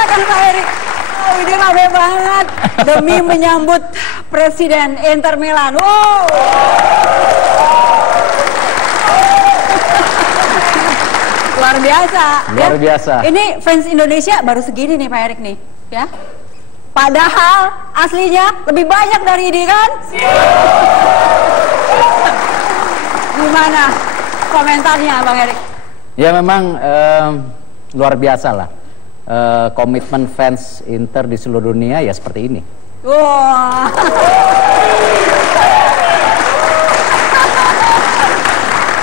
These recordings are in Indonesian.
silakan Pak Erik. Oh, ini rame banget demi menyambut Presiden Inter Milan. Wow. Luar biasa. Luar biasa. Ini fans Indonesia baru segini nih Pak Erik nih, ya. Padahal aslinya lebih banyak dari ini kan? Gimana komentarnya Bang Erik? Ya memang luar biasa lah. Komitmen fans Inter di seluruh dunia ya seperti ini. Wah.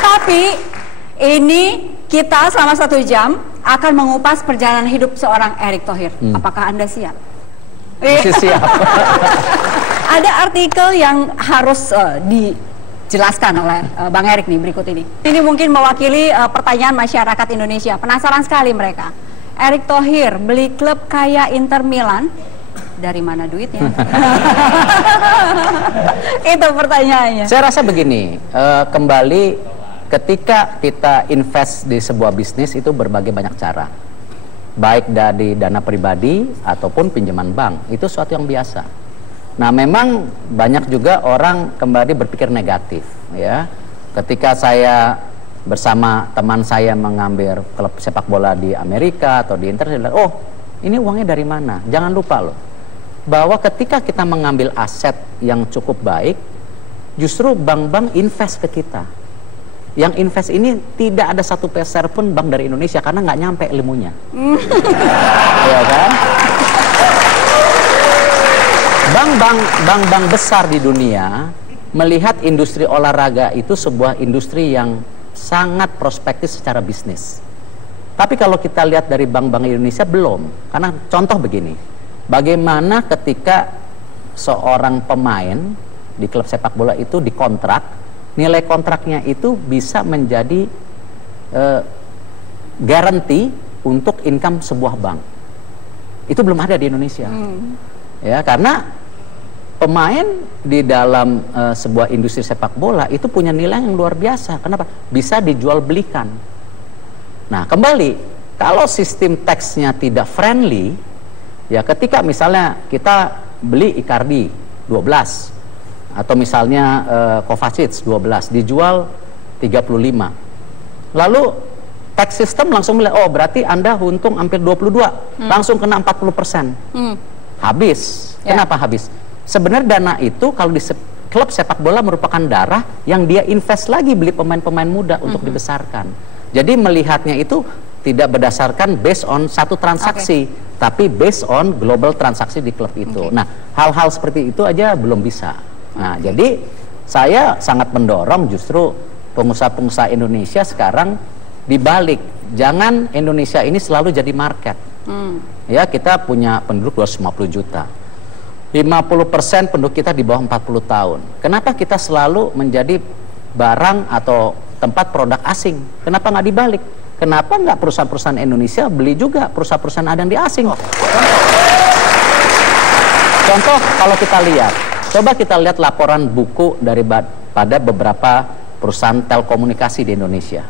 Tapi ini kita selama 1 jam akan mengupas perjalanan hidup seorang Erick Thohir. Apakah Anda siap? Masih siap. Ada artikel yang harus dijelaskan oleh Bang Erik nih berikut ini. Ini mungkin mewakili pertanyaan masyarakat Indonesia. Penasaran sekali mereka. Erick Thohir beli klub kayak Inter Milan, dari mana duitnya? Itu pertanyaannya. Saya rasa begini, kembali ketika kita invest di sebuah bisnis itu berbagai banyak cara. Baik dari dana pribadi ataupun pinjaman bank, itu suatu yang biasa. Nah memang banyak juga orang kembali berpikir negatif ya. Ketika saya bersama teman saya mengambil klub sepak bola di Amerika atau di Inter, saya bilang, oh ini uangnya dari mana? Jangan lupa loh, bahwa ketika kita mengambil aset yang cukup baik, justru bank-bank invest ke kita. Yang invest ini tidak ada satu peser pun bank dari Indonesia karena nggak nyampe ilmunya. Ya kan? Bank-bank besar di dunia melihat industri olahraga itu sebuah industri yang sangat prospektif secara bisnis. Tapi kalau kita lihat dari bank-bank Indonesia belum. Karena contoh begini, bagaimana ketika seorang pemain di klub sepak bola itu dikontrak, nilai kontraknya itu bisa menjadi garansi untuk income sebuah bank. Itu belum ada di Indonesia. Ya, karena pemain di dalam sebuah industri sepak bola itu punya nilai yang luar biasa. Kenapa? Bisa dijual belikan. Nah, kembali, kalau sistem teksnya tidak friendly, ya ketika misalnya kita beli Icardi 12 atau misalnya Kovacic 12 dijual 35. Lalu tax system langsung bilang, oh berarti Anda untung hampir 22, langsung kena 40%. Habis. Kenapa habis? Sebenarnya dana itu kalau di klub sepak bola merupakan darah yang dia invest lagi beli pemain-pemain muda untuk dibesarkan. Jadi melihatnya itu tidak berdasarkan based on satu transaksi, tapi based on global transaksi di klub itu. Nah, hal-hal seperti itu aja belum bisa. Nah, jadi saya sangat mendorong justru pengusaha-pengusaha Indonesia sekarang dibalik. Jangan Indonesia ini selalu jadi market. Ya, kita punya penduduk 250 juta. 50% penduduk kita di bawah 40 tahun. Kenapa kita selalu menjadi barang atau tempat produk asing? Kenapa nggak dibalik? Kenapa nggak perusahaan-perusahaan Indonesia beli juga perusahaan-perusahaan ada yang di asing? Contoh kalau kita lihat, coba kita lihat laporan buku pada beberapa perusahaan telekomunikasi di Indonesia,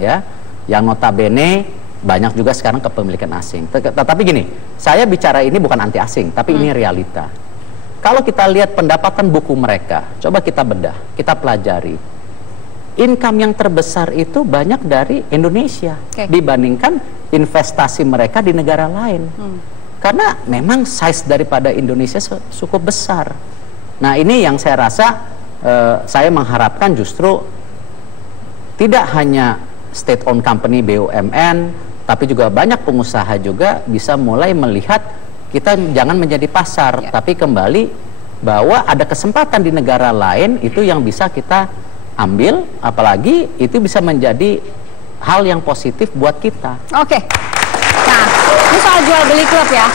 ya, yang notabene banyak juga sekarang kepemilikan asing. Tetapi gini, saya bicara ini bukan anti asing, tapi ini realita. Kalau kita lihat pendapatan buku mereka, coba kita bedah, kita pelajari. Income yang terbesar itu banyak dari Indonesia dibandingkan investasi mereka di negara lain. Karena memang size daripada Indonesia cukup besar. Nah ini yang saya rasa saya mengharapkan justru tidak hanya state owned company BUMN, tapi juga banyak pengusaha juga bisa mulai melihat kita jangan menjadi pasar, tapi kembali bahwa ada kesempatan di negara lain itu yang bisa kita ambil, apalagi itu bisa menjadi hal yang positif buat kita. Oke. Nah, ini soal jual beli klub ya.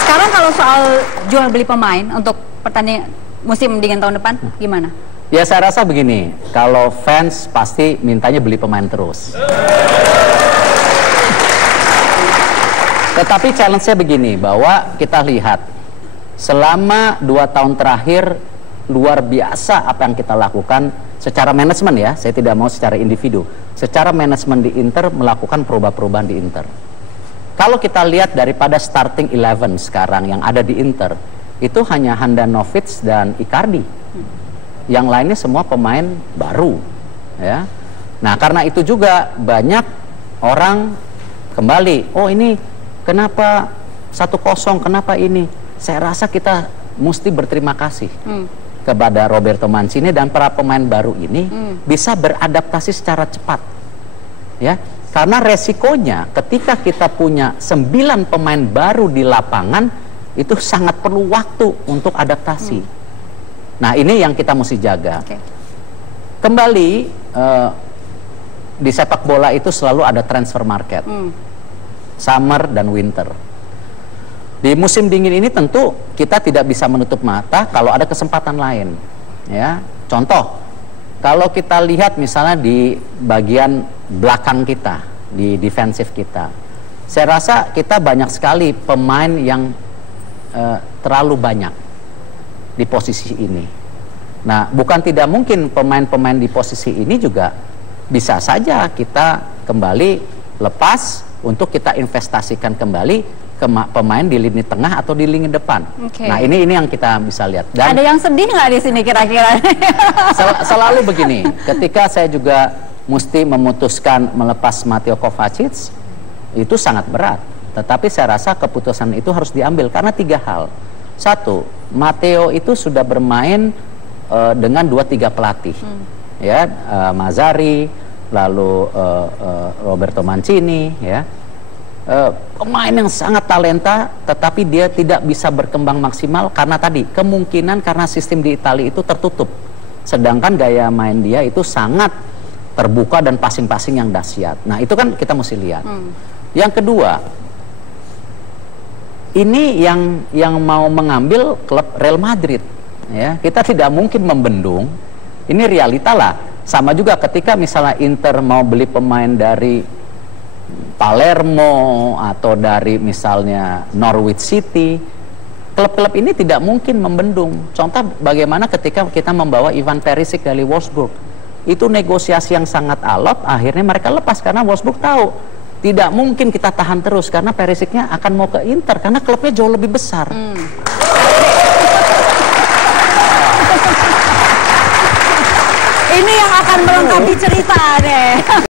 Sekarang kalau soal jual beli pemain untuk pertandingan musim dingin tahun depan gimana? Ya saya rasa begini, kalau fans pasti mintanya beli pemain terus. Tetapi challenge-nya begini, bahwa kita lihat selama 2 tahun terakhir luar biasa apa yang kita lakukan secara manajemen ya, saya tidak mau secara individu. Secara manajemen di Inter melakukan perubahan-perubahan di Inter. kalau kita lihat daripada starting 11 sekarang yang ada di Inter, itu hanya Handanovic dan Icardi. Yang lainnya semua pemain baru, ya. Nah, karena itu juga banyak orang kembali, oh ini kenapa 1-0, kenapa ini? Saya rasa kita mesti berterima kasih kepada Roberto Mancini dan para pemain baru ini bisa beradaptasi secara cepat, ya. Karena resikonya ketika kita punya 9 pemain baru di lapangan, itu sangat perlu waktu untuk adaptasi. Nah, ini yang kita mesti jaga. Kembali, di sepak bola itu selalu ada transfer market, summer dan winter. Di musim dingin ini tentu kita tidak bisa menutup mata kalau ada kesempatan lain, ya. Contoh, kalau kita lihat misalnya di bagian belakang kita, di defensif kita, saya rasa kita banyak sekali pemain yang terlalu banyak di posisi ini. Nah, bukan tidak mungkin pemain-pemain di posisi ini juga bisa saja kita kembali lepas untuk kita investasikan kembali ke pemain di lini tengah atau di lini depan. Nah, ini yang kita bisa lihat. Dan ada yang sedih nggak di sini kira-kira? Selalu begini, ketika saya juga mesti memutuskan melepas Mateo Kovacic, itu sangat berat. Tetapi saya rasa keputusan itu harus diambil karena 3 hal. 1, Matteo itu sudah bermain dengan 2-3 pelatih, ya, Mazzarri, lalu Roberto Mancini, ya, pemain yang sangat talenta, tetapi dia tidak bisa berkembang maksimal karena tadi kemungkinan karena sistem di Italia itu tertutup, sedangkan gaya main dia itu sangat terbuka dan passing-passing yang dahsyat. Nah, itu kan kita mesti lihat. Yang kedua, ini yang mau mengambil klub Real Madrid, ya. Kita tidak mungkin membendung, ini realita lah. Sama juga ketika misalnya Inter mau beli pemain dari Palermo atau dari misalnya Norwich City, klub-klub ini tidak mungkin membendung. Contoh bagaimana ketika kita membawa Ivan Perisic dari Wolfsburg, itu negosiasi yang sangat alot, akhirnya mereka lepas karena Wolfsburg tahu tidak mungkin kita tahan terus karena Perisicnya akan mau ke Inter karena klubnya jauh lebih besar. Ini yang akan melengkapi cerita deh.